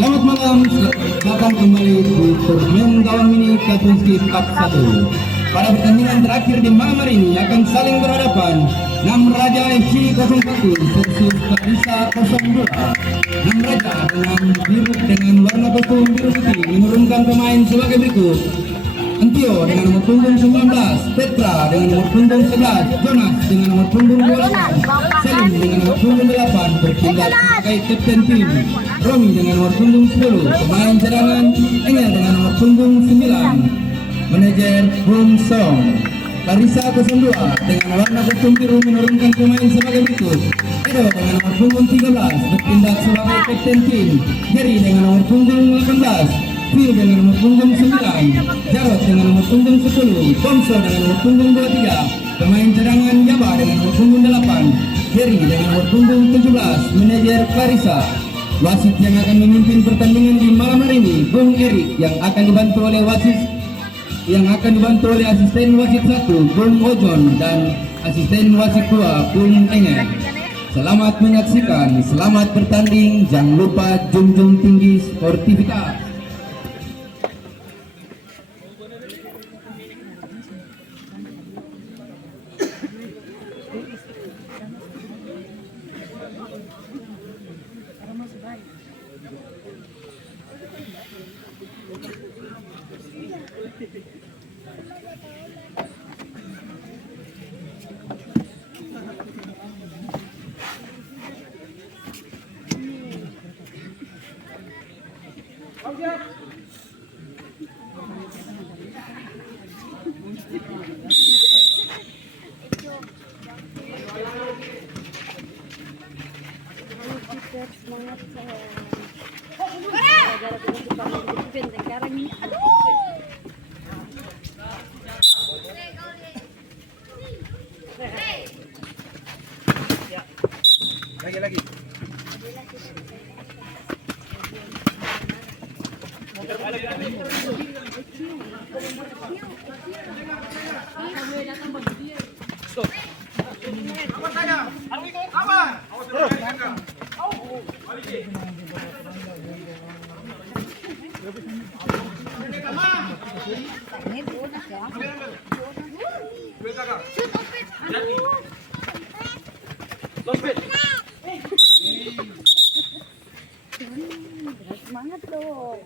Selamat malam, datang kembali di turnamen kawan mini K1 Part 1. Pada pertandingan terakhir di malam hari ini akan saling berhadapan Nam Raja FC 01 versus Karisa 02. Nam Raja dengan warna kostum biru putih menurunkan pemain sebagai berikut: Antio dengan nomor punggung 19, Petra dengan nomor punggung 11, Jonas dengan nomor punggung 28, Selim dengan nomor punggung 8 bertindak sebagai kapten tim, Romi dengan nomor punggung 10, pemain cadangan Engel dengan nomor punggung 9, manajer Bung Song. Karisa 02 dengan warna kostum biru menurunkan pemain sebagai berikut: Edo dengan nomor punggung 13 bertindak sebagai kapten tim, Jerry dengan nomor punggung 18, Phil dengan nomor punggung 9, Jarod dengan nomor punggung 10, Tomso dengan nomor punggung 23, pemain cadangan Jaba dengan nomor punggung 8, Jerry dengan nomor punggung 17, manajer Karisa. Wasit yang akan memimpin pertandingan di malam hari ini, Bung Erik, yang akan dibantu oleh asisten wasit 1, Bung Ojon, dan asisten wasit 2, Bung Engel. Selamat menyaksikan, selamat bertanding, jangan lupa junjung tinggi sportivitas. Semangat lagi. semangat dong.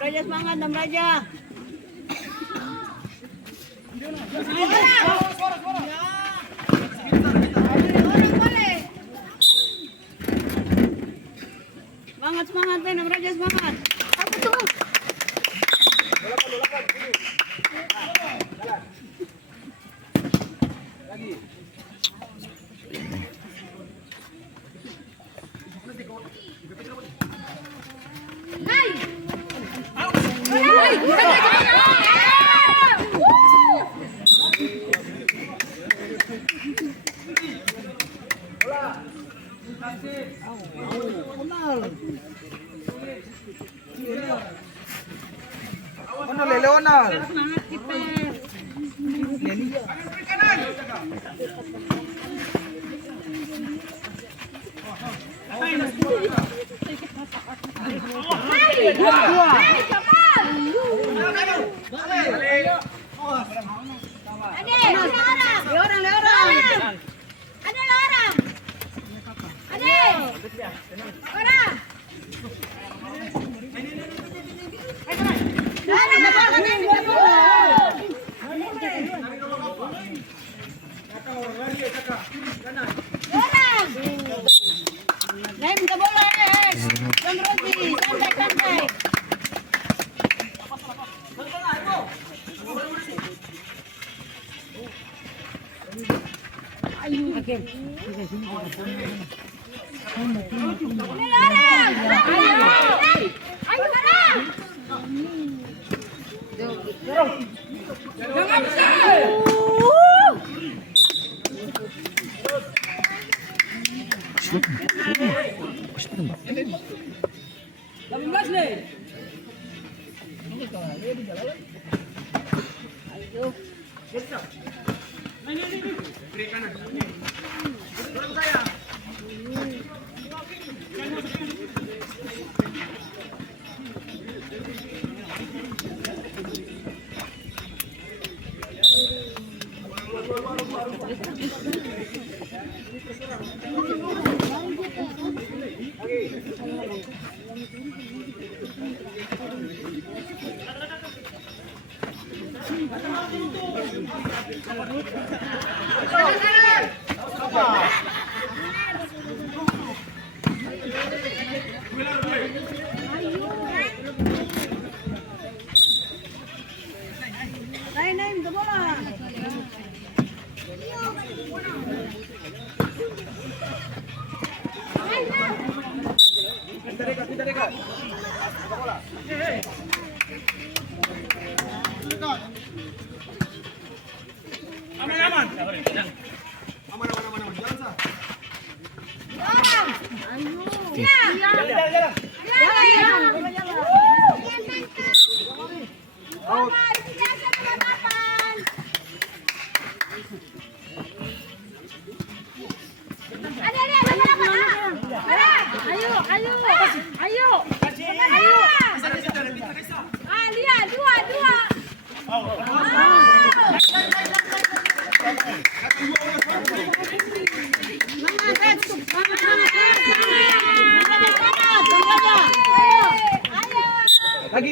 Raja semangat, Nam Raja. Semangat, Nam Raja semangat. Apa tuh? Leonal. Semangat kita. Ada orang. Naim, the bola.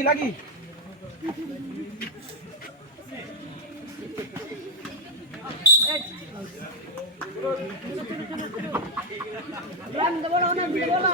Lagi. Ram, the bola, the bola.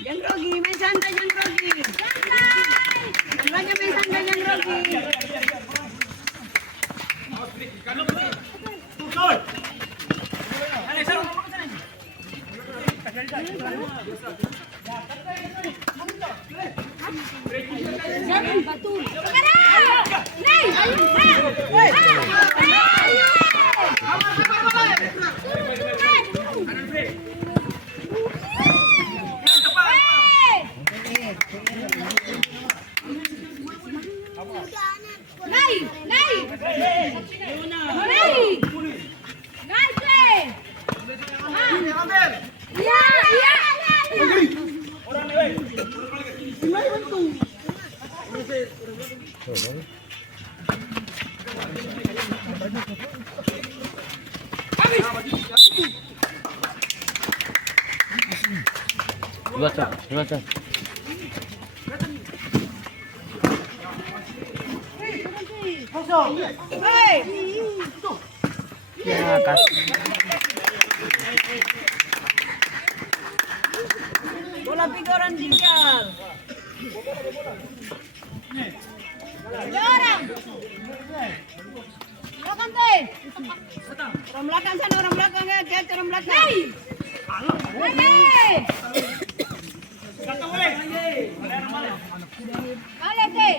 Yang grogi, main santai yang grogi. Raja main santai yang grogi. Baca. Ya, kasih. Bola pigoran tinggal. Orang. Belakang teh. Orang belakang sana, orang belakang ya, cek orang belakang. Balik teh.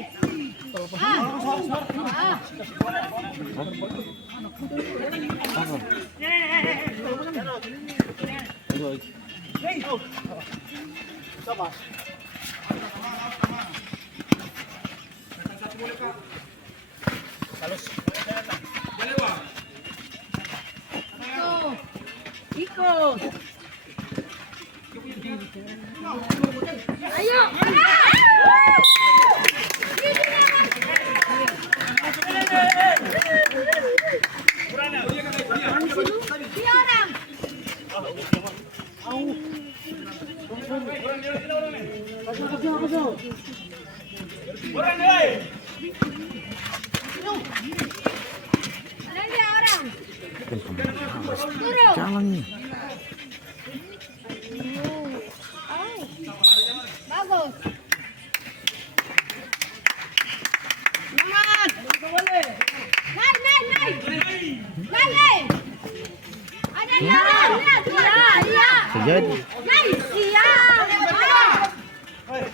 Iko. Marcos. Ayo. Dia orang. Ada dia orang. Turun. Jalan nih. Bagus. Semangat. Naik, naik, naik. Naik, naik. Ada dia orang. Iya, iya. Sejadi. Naik, iya. Ayo,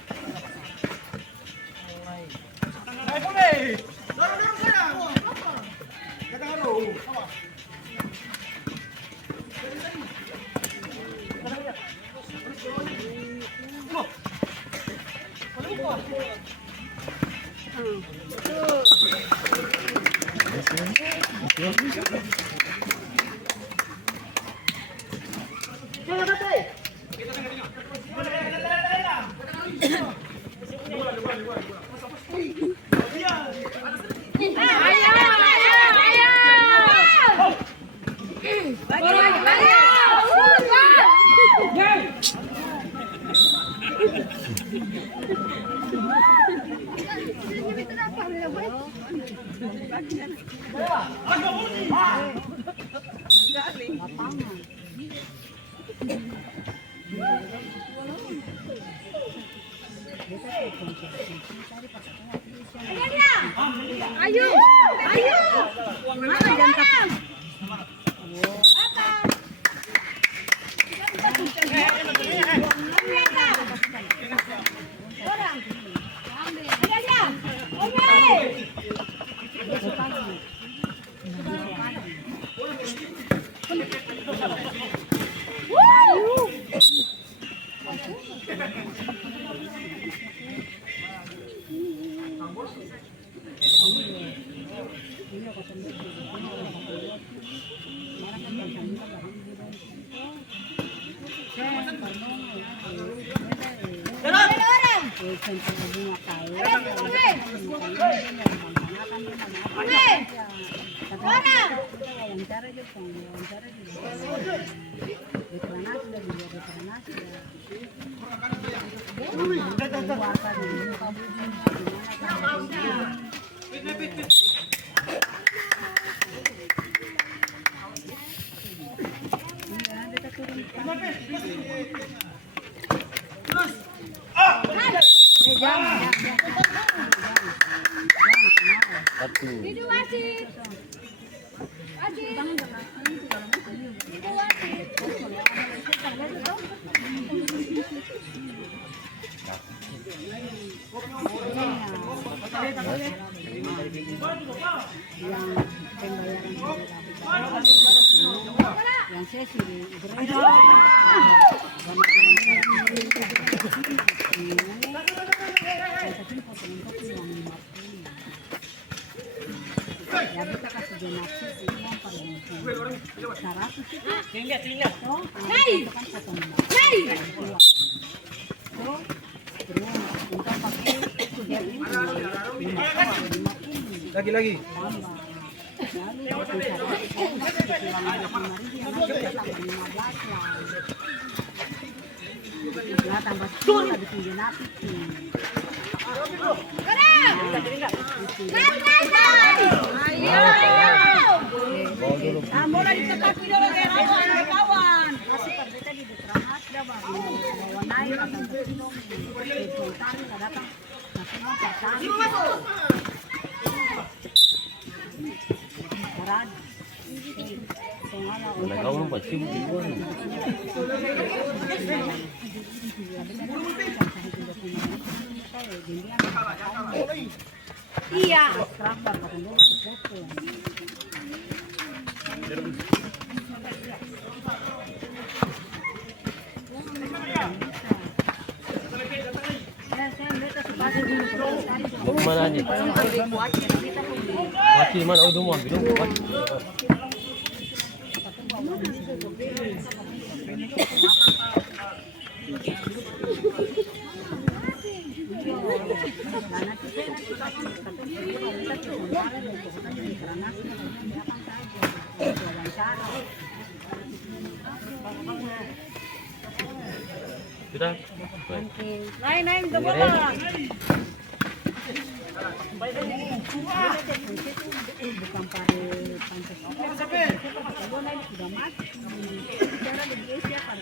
ayo, ayo. Lagi, lagi. Ayo, ayo. Mana orang? Orang. Ada dia. Oke. Ada orang. Satu. Itu wasit. Wasit. Itu wasit. Yang sesi ya kita kasih donasi sih mau paling 100 itu Hey, kan satu hey. untuk pakai Lagi. ya tambah 10 habis genap itu Ayo. mulai ditepaki dulu kawan kasih kita di dekat dah bang bawa naik atau minum tari datang masih mau tari Karad Kau lupa sih bukan. Iya. Mau kemana aja? Mati mana? Oh, udah mau ambil dong. Sudah. Naik ke bola. Bukan pare Pancasila. Bola ini sudah mati. Cara lebih Asia kan.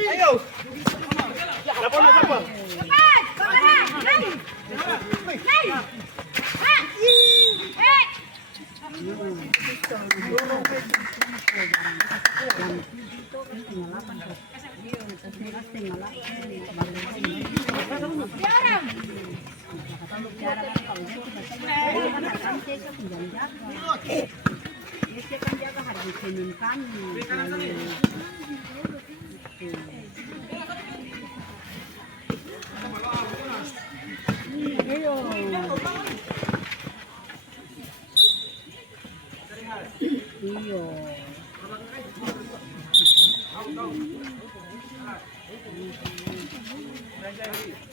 Ayo. Lapor na siapa? Cepat! Pangkalan! Lari! Lari! Ah! Eh! Sekarang!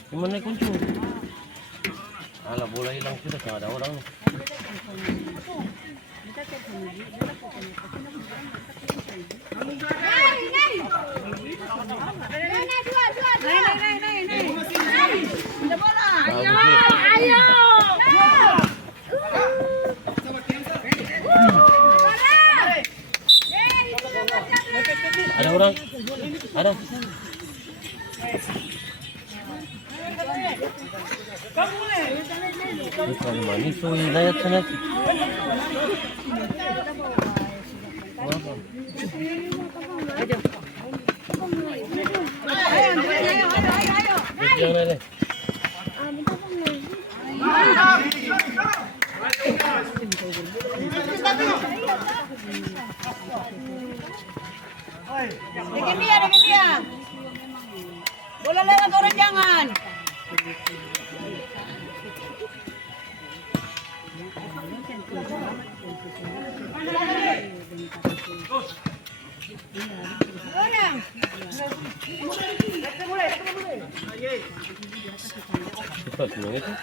Gimana kunci? Alah, bola hilang sudah, nggak ada orang. Lari! Lari! Lari! Ada bola. Ayo! Ayo! Ada orang? Ada. Bukan manis, so inayat sana. Jangan ada. Dengan dia. Bola lewat orang jangan. Cepat semuanya tu.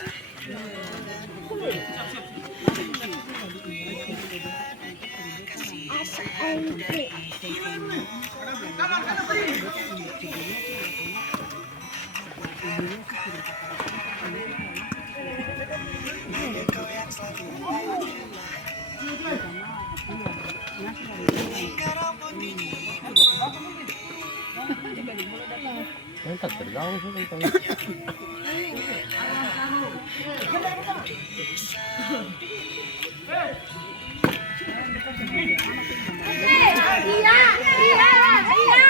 Tak tergaul sih. Iya! Iya! Iya!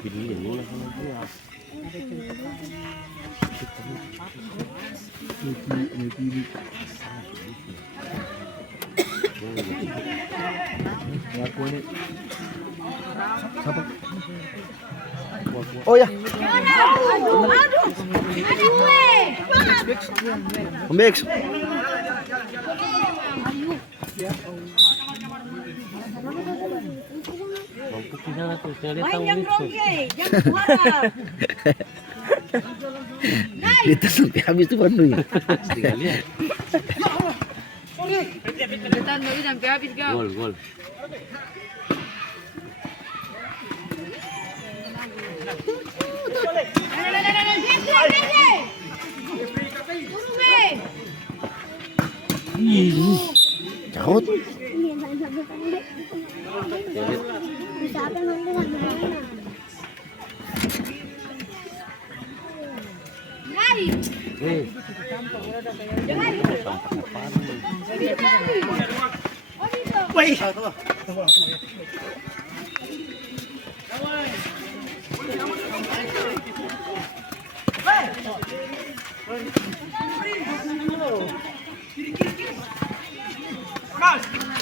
Pilih ini lah sama dia. Oh ya, Aduh! Aduh! Ada kue! Mix. Mampu kita lah tu. Saya Main tahu yang itu. rongge, jangan marah. Kita sampai habis tu penuh ya. Tinggal lihat. Gol, gol. Caut. Lari! Eh, Lari! Oh, dito! Woi.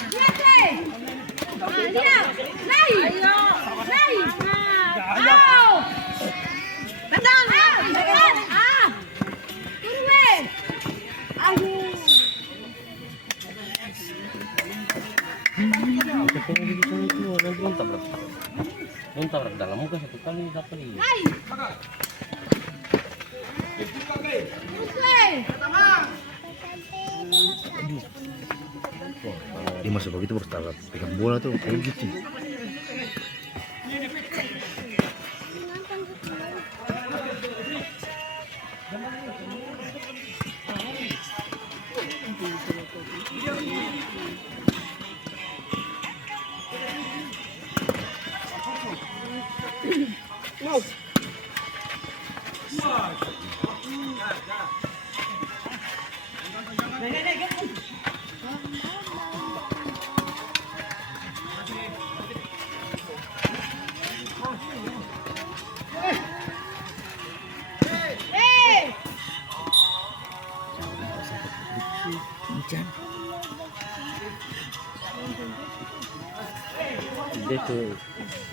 Lihat, Lay! Ah, lihat! Lay! Lay! Ayo! Tendang! Tendang! Turun, Lay! Aduh! tabrak dalam muka satu kali dapat ini. Nay. Oke. Dia masuk begitu harus taruh pegang bola tuh kayak gitu.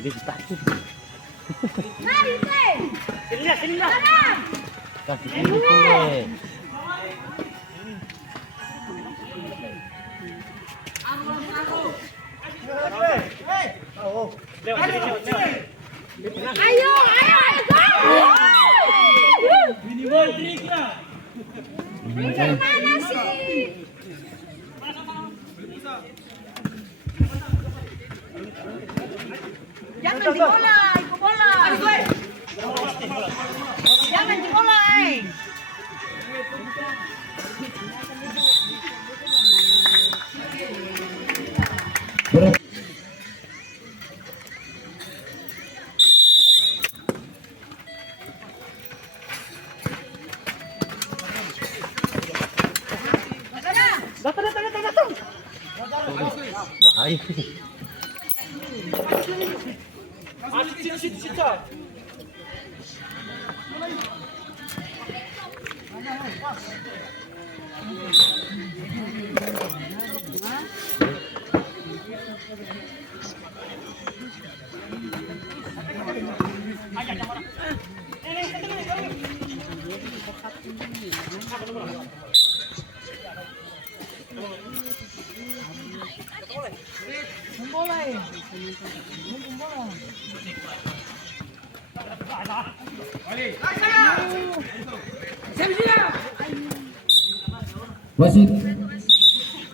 Dia takut. Nay, Teh. Sini lah. Kasih ini boleh. Ayo, mana sih? Jangan di bola, ikut bola. Jangan di bola, Ber- Bahaya. Wasit,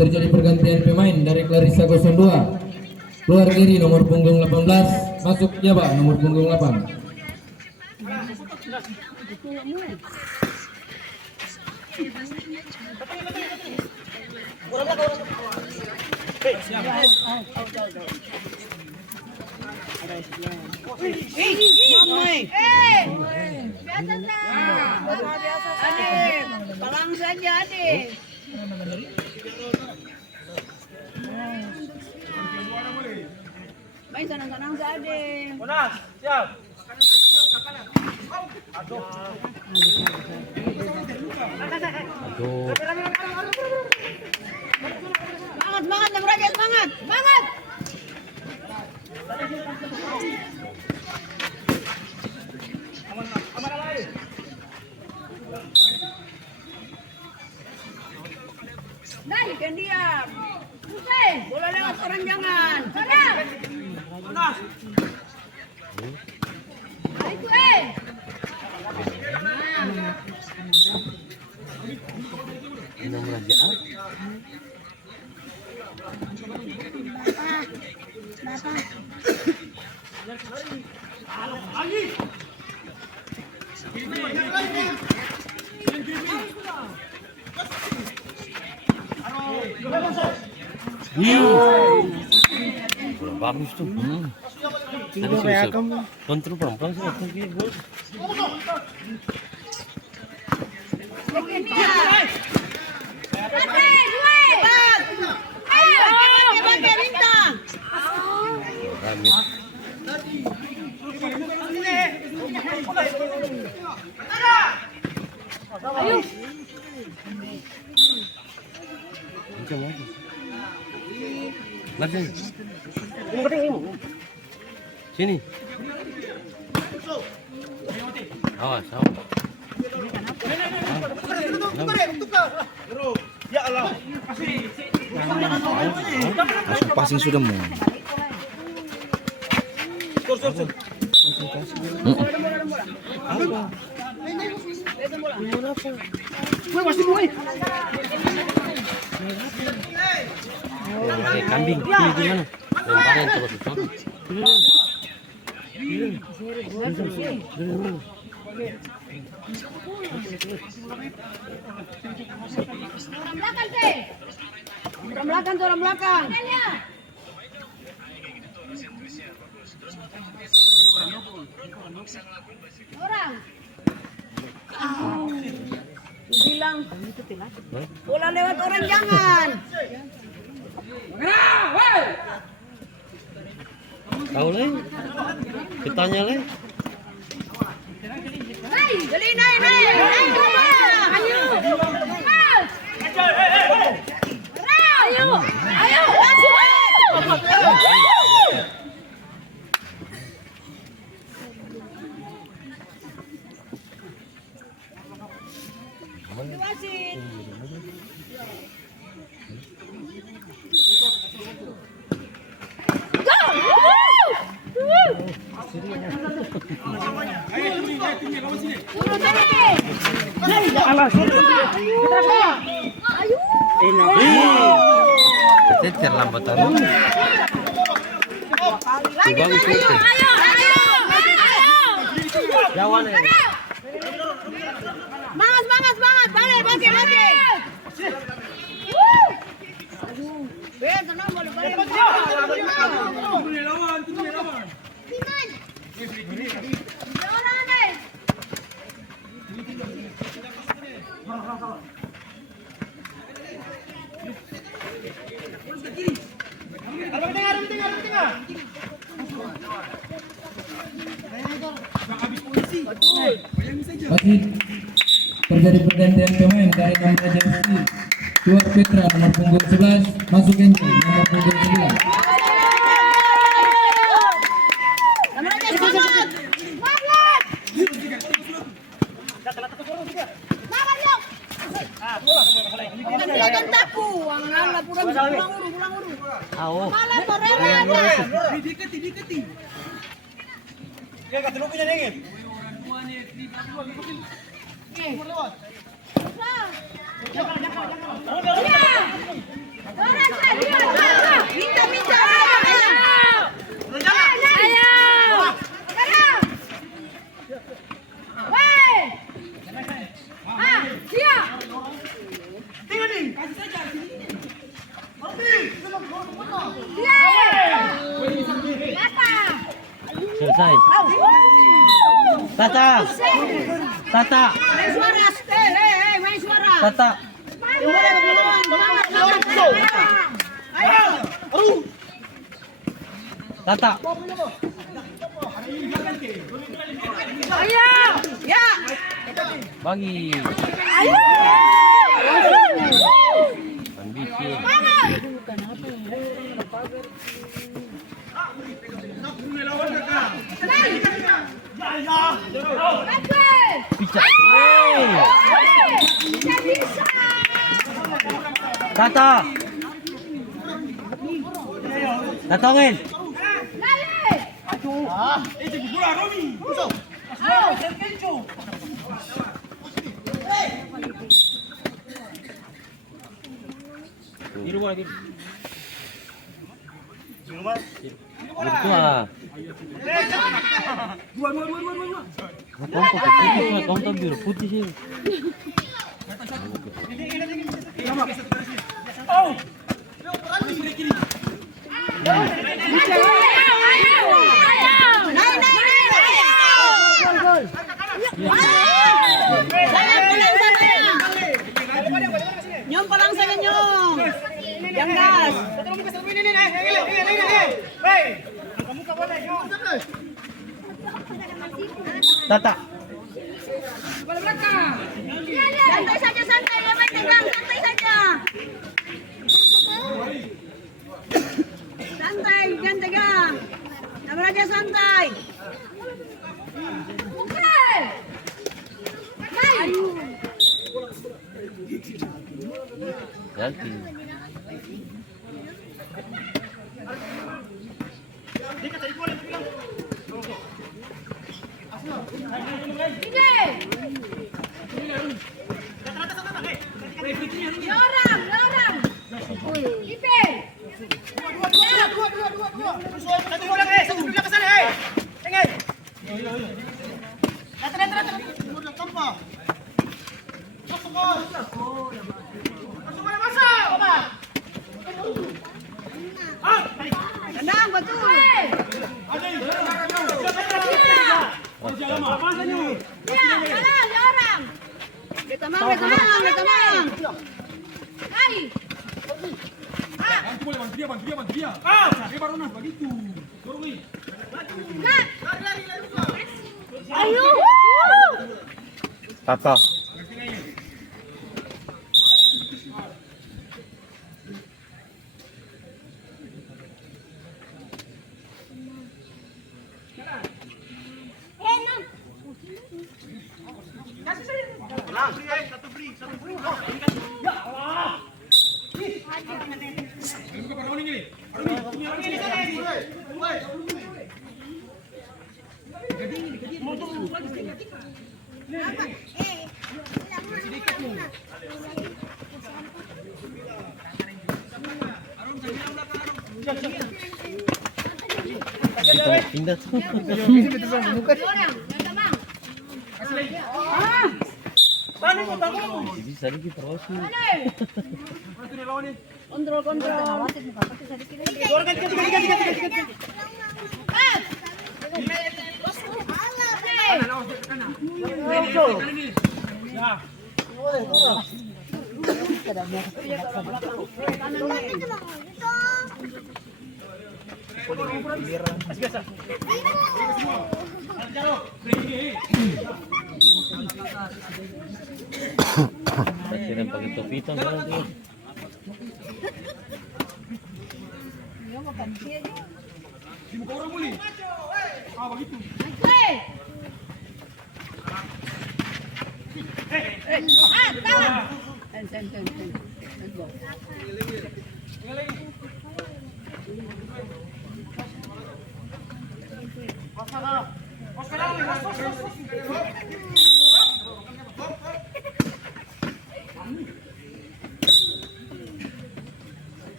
terjadi pergantian pemain dari Clarissa 02. Keluar Giri nomor punggung 18, masuk Jaba nomor punggung 8. Adik, palang saja adik. Main senang-senang saja adik. Aduh. Semangat, semangat, Nam Raja, semangat, semangat. Nay, Ikan diam. Oke. Bola lewat orang jangan. Sana. Ayo, Ini merajaan. Bola bagus tuh. Ada kayak kontrol pelan-pelan sih atau gitu. Ikan diam. Ayo, pakai bintang. Rame. ayo. Macam lagi. Lari sini. Sini. Awas, awas. Langsung passing sudah mau. Kayak kambing, pilih gimana? Lemparin terus. Orang belakang, Teh. Orang belakang tuh, orang belakang. Tangannya. Orang. Bilang, bola lewat orang jangan. Tahu le? Ditanya le. Jadi naik. Ayo. Ayo. Wasit. Kecer lambatan. Bagus. Jawan ya. Semangat. Balik. Tenang, boleh balik. Orang, Teh. Masih terjadi pergantian pemain dari nomor jersey Stuart Petra nomor punggung 11 masuk Angel nomor punggung 9. Jangan takut, angala pulang uru. Awo. Malah korela. Selesai. Tata. Main suara, main suara. Tata. Tata. Ayo, ya. Bagi. Ayo. Ambisi. Bisa. Tata. Tatongin. Dua. Kamu biru putih sih. Nyom palang saya nyom. Yang gas. Tata. Santai saja, santai. Jangan tegang, santai saja. Santai, jangan tegang. Nama raja santai. Ganti. Ini. Lorang. Ipe. Tenang, betul. Dia, kalah lorang. Ditemang. Hai. Ayo. Tata. Pindah tuh. Lorang, Tamang. Bisa lagi terus. Balik. Kontrol. Pas. Akhirnya pakai topi itu tuh.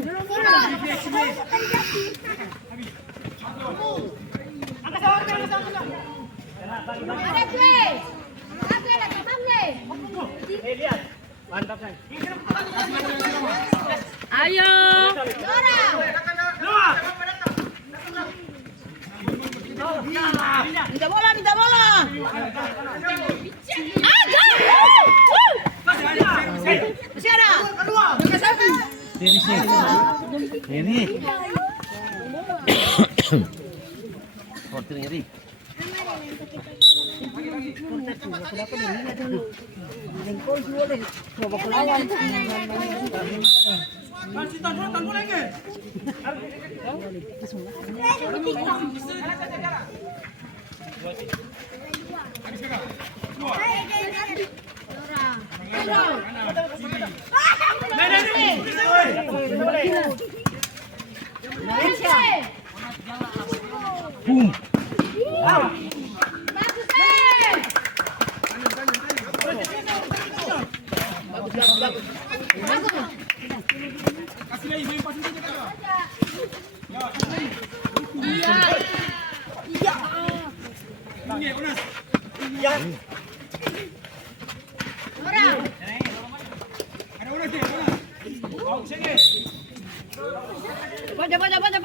Jangan turun. Ada play. Ada lagi Tamle. Ayo. Lorang. Minta bola. Masih ada. Diri sih. Diri. Porter nyeri. Boom.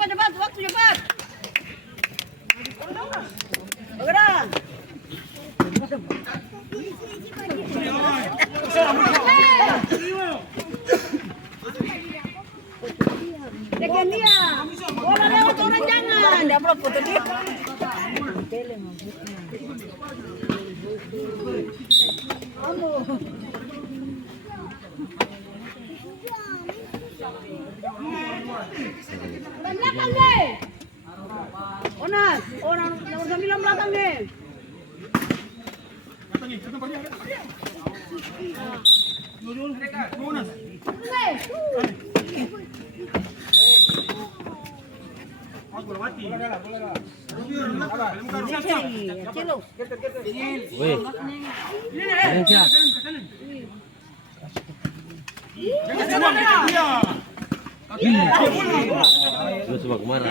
Cepat, waktu cepat. Bergerak. Tekan dia. Bola lewat orang jangan. Dia upload foto dia. Belakang deh. Onas, orang nomor 9 belakang deh. Weh. Valencia. Lu coba kemana?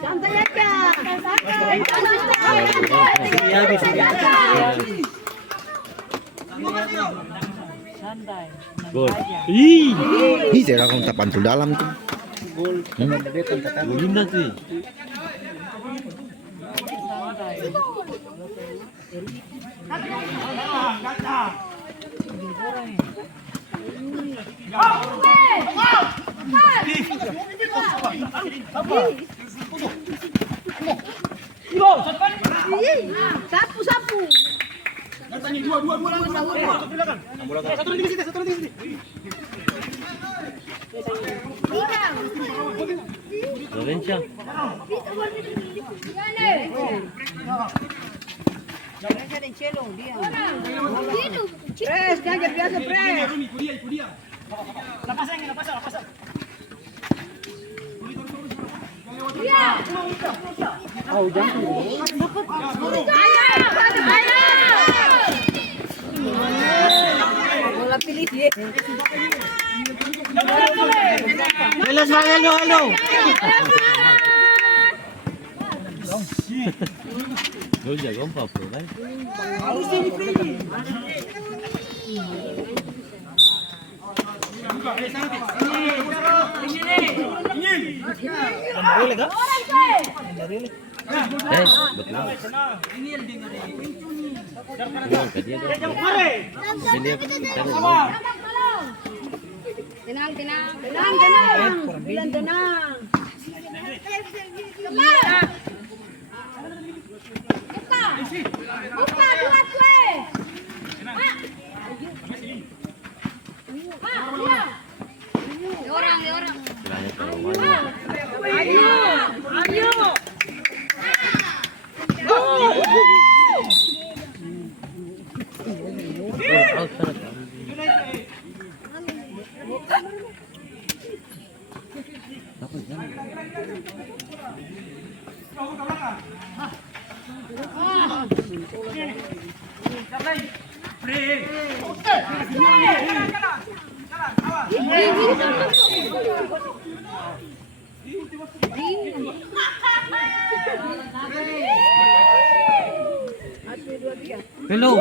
Santai aja. Gol. Ih, Ih, saya akan tak pantul dalam tuh. gol indah sih. Sapu. Valencia. Pres, jangan biasa pres. Bola pilih dia. Gol jago apa bro kan? Betul. Tenang. Bilang tenang. Buka buat gue. Orang. Ayo. Hello.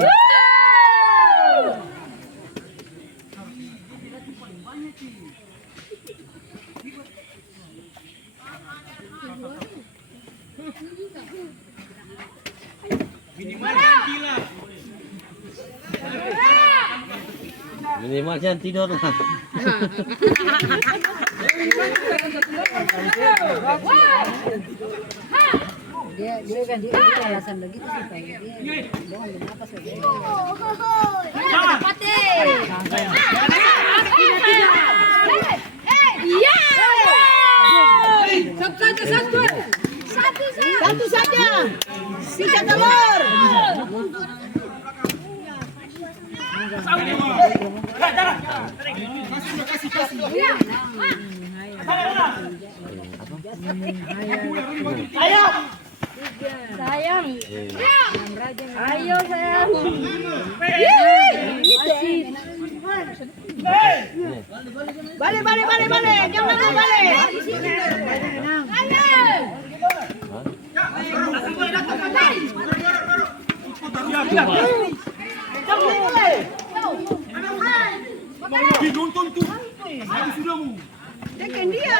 Minimal jangan tidur lah. Dia kan dia alasan begitu supaya dia jangan bernapas lagi. Satu saja. Tiga telur. Sayang. Ayo sayang. Balik. Jangan balik. Tekan dia.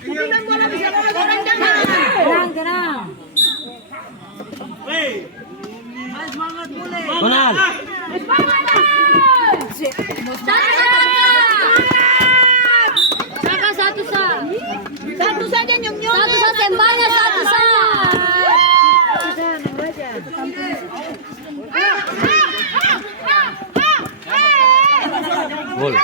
Pimpinan bola bisa lewat orang jangan. Tenang. Donald. Satu saja nyong. Satu tembaknya satu sa. Gol.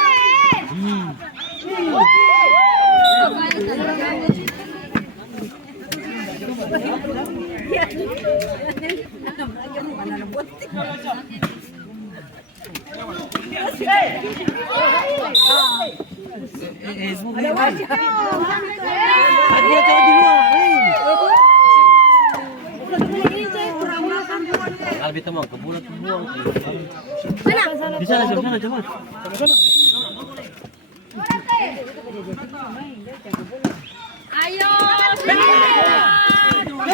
Albi teman kebulat buang. Mana? Di sana coba. Ayo. Ayo. Di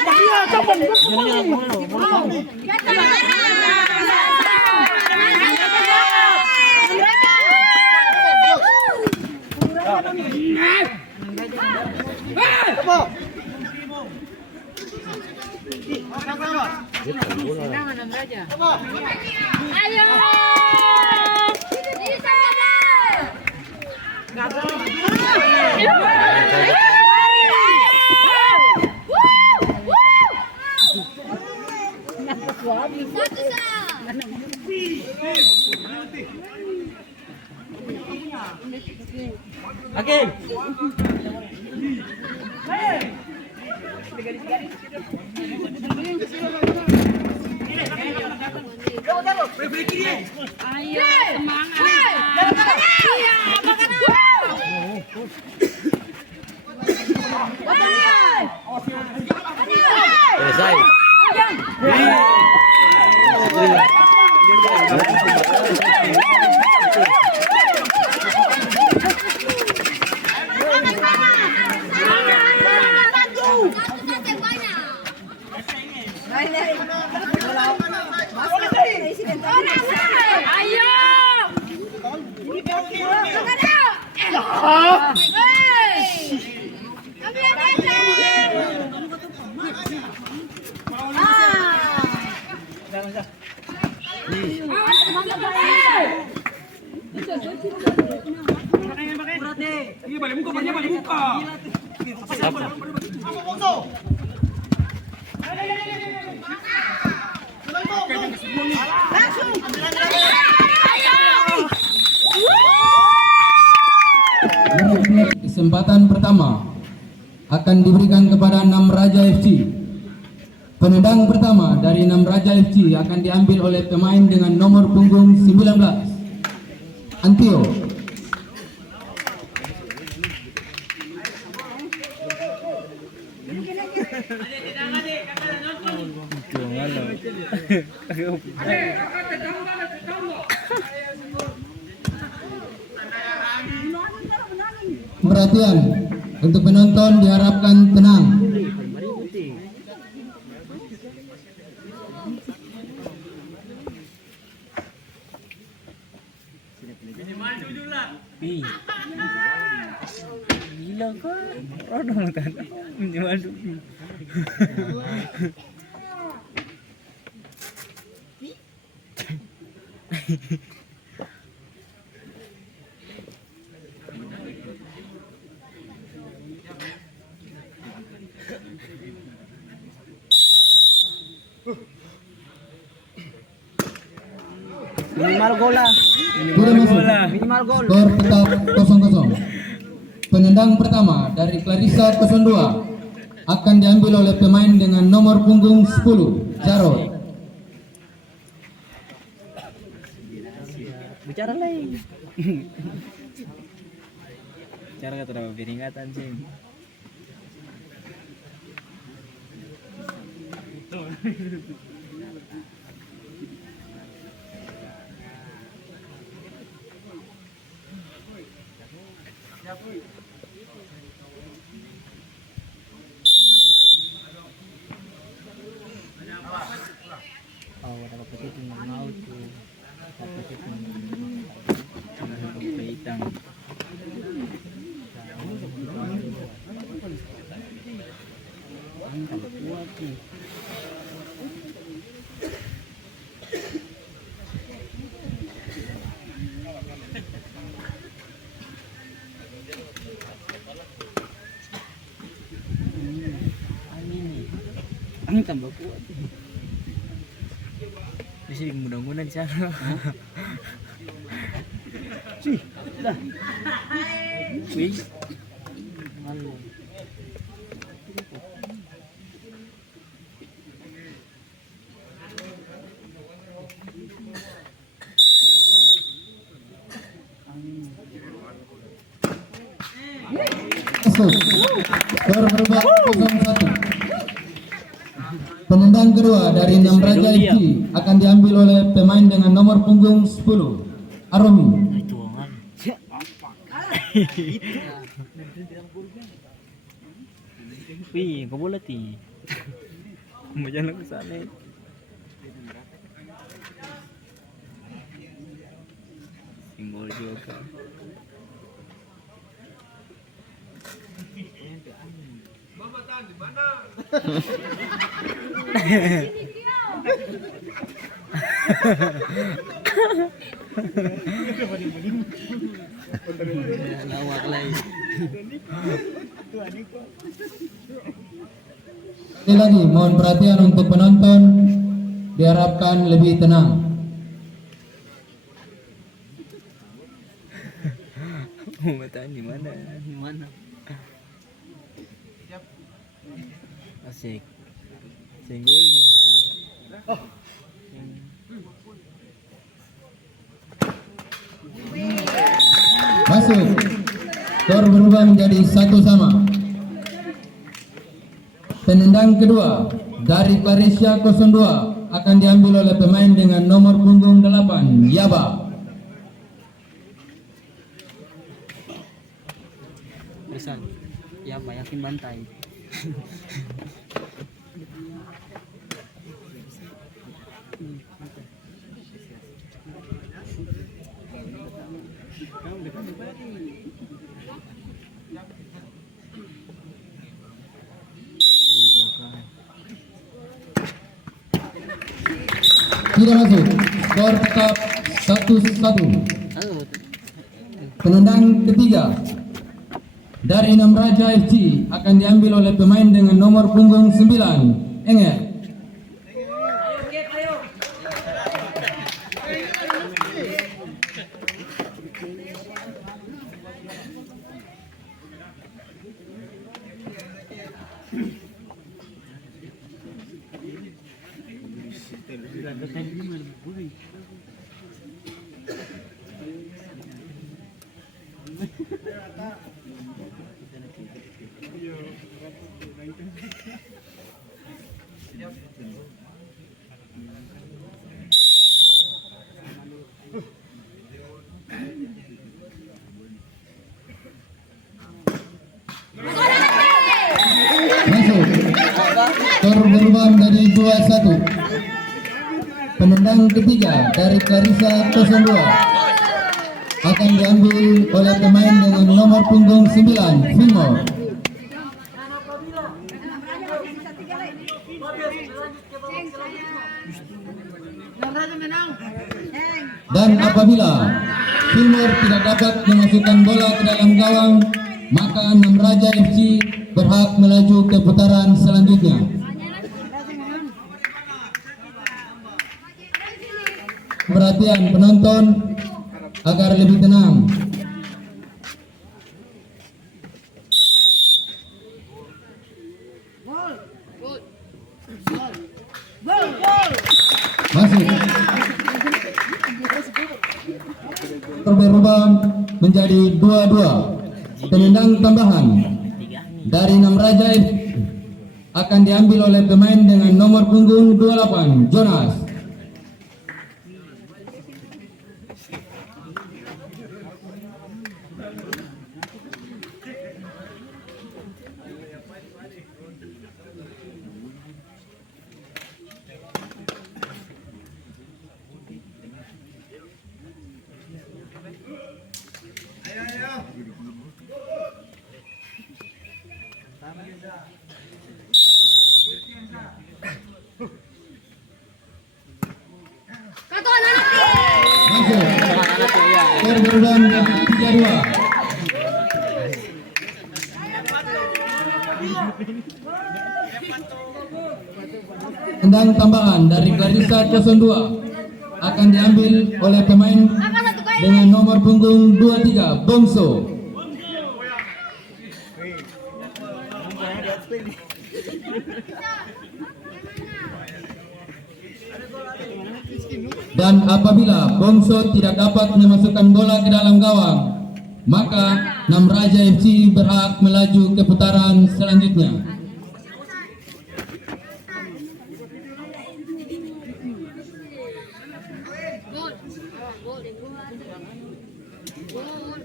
sana. Satu sa. Hakim. Ayo semangat. Iya, makanan. Selesai. Ayo. Kesempatan pertama akan diberikan kepada Enam Raja FC. Penendang pertama dari Enam Raja FC akan diambil oleh pemain dengan nomor punggung 19, Antio. Perhatian, untuk penonton diharapkan tenang. Gila kok, rodong tanah masuk. Minimal gol lah. Tidak masuk. Minimal gol. Skor tetap 0-0. Penendang pertama dari Clarissa 02 akan diambil oleh pemain dengan nomor punggung 10, Jarod. Bicara lain. Bicara kata apa peringatan sih. Oh, ada kapatid yung mau to. Kapatid yung paitang. Ang kalukuat eh. Ang tambah kuat. Bisa mudah-mudahan di sana. Sih, dah. Wih. Malu. Masuk. Skor berubah 0-1. Penendang kedua dari Enam Raja FC akan diambil oleh pemain dengan nomor punggung 10, Aromi. Wih, kau bola ti. Macam nak sana. Simbol juga. Lawak lagi. Sekali lagi mohon perhatian untuk penonton, diharapkan lebih tenang. Mataan di mana? Di mana? Asik. Senggol ni. Masuk. Skor berubah menjadi 1-1. Penendang kedua dari Clarisia 02 akan diambil oleh pemain dengan nomor punggung 8, Yaba. Pesan. Ya, yakin bantai. Tidak masuk. Skor tetap 1-1. Penendang ketiga dari Enam Raja FC akan diambil oleh pemain dengan nomor punggung 9, Enger. Masuk. Skor berubah menjadi 2-1. Penendang ketiga dari Clarisa 02 akan diambil oleh pemain dengan nomor punggung 9, Vimo. Dan apabila Vimo tidak dapat memasukkan bola ke dalam gawang, maka Enam Raja FC berhak melaju ke putaran selanjutnya. Perhatian penonton agar lebih tenang. Masuk. Berubah menjadi 2-2. Penendang tambahan dari Enam Raja FC akan diambil oleh pemain dengan nomor punggung 28, Jonas. Masuk. Skor berubah menjadi 3-2. Tendang tambahan dari Clarisa 02 akan diambil oleh pemain dengan nomor punggung 23, Bongso. Dan apabila Bongso tidak dapat memasukkan bola ke dalam gawang, maka Nam Raja FC berhak melaju ke putaran selanjutnya. Gol. Gol. Gol.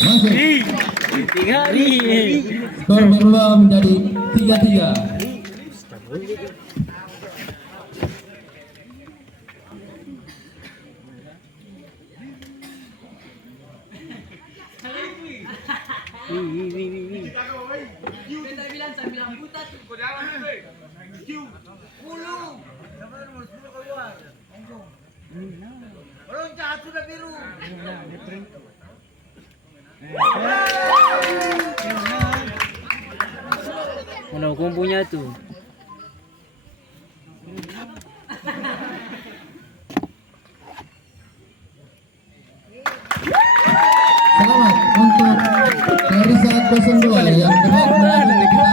Masuk. Tiga nih. Skor berubah menjadi 3-3. Mana kumpunya tuh? Selamat untuk Clarissa 02 yang berhak melaju ke putaran